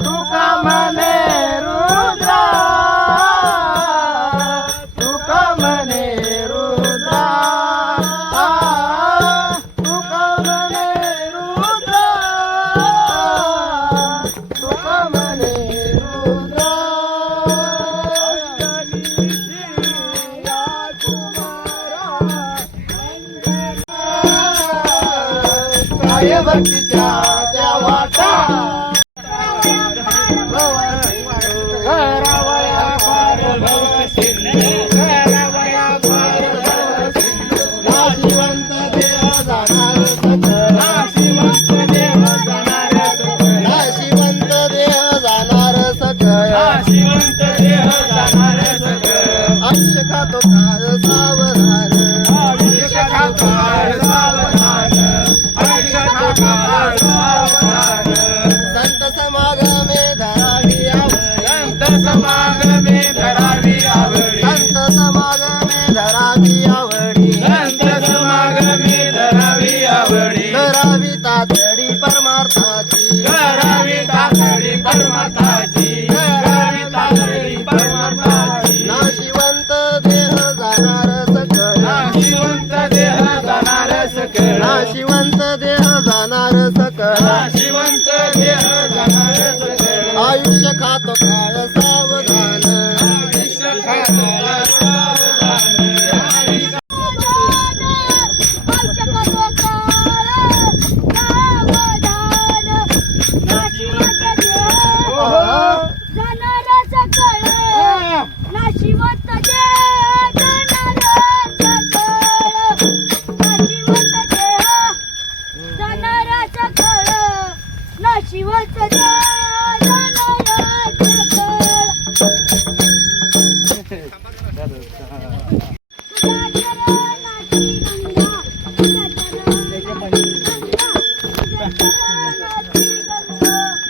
तुका म्हणे रुद्रा, तुका म्हणे रुद्रा, तुका म्हणे रुद्रा, तुका म्हणे रुद्रा. काय भक्तीच्या त्या वाटा नाशिवंत देह जाणार सकळ, नाशिवंत देह जाणार सकळ, नाशिवंत देह जाणार सकळ, नाशिवंत देह जाणार सकळ. आयुष्य खातो काळ सावधान, आयुष्य खातो काळ सावधान, आयुष्य खातो काळ सावधान. संत समागमे धरावी आवडी, संत समागमे धरावी आवडी, संत समागमे धरावी आवडी, संत समागमे धरावी आवडी. धरावी तातडी परमार्थाची, धरावी तातडी परमार्थाची, धरावी तातडी परमार्थाची. नाशिवंत देह जाणार सकळ, नाशिवंत देह जाणार सकळ, नाशिवंत देह जाणार सकळ, नाशिवंत देह जाणार सकळ. आयुष्य खातो काळ सावधान, आयुष्य खातो काळ सावधान.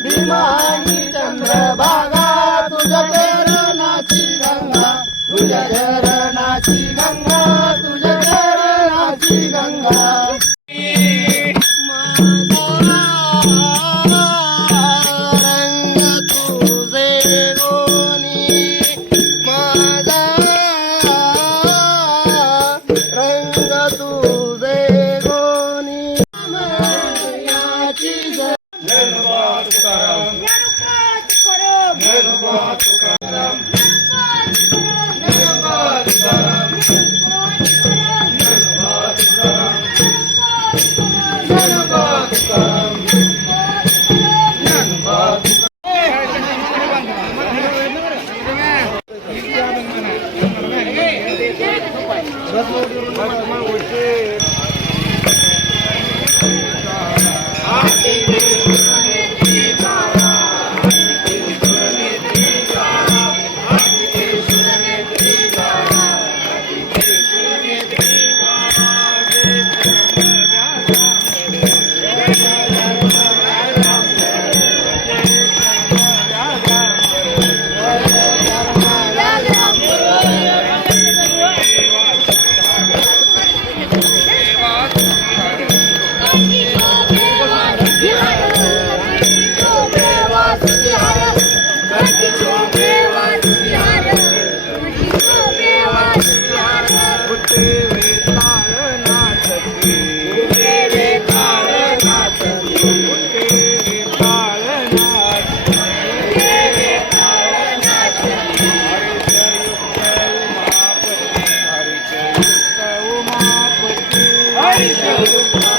भीमानी चंद्रभागा तुझ्या चरणाची गंगा, तुझ्या चरणाची गंगा, तुझ्या चरणाची गंगा. Hare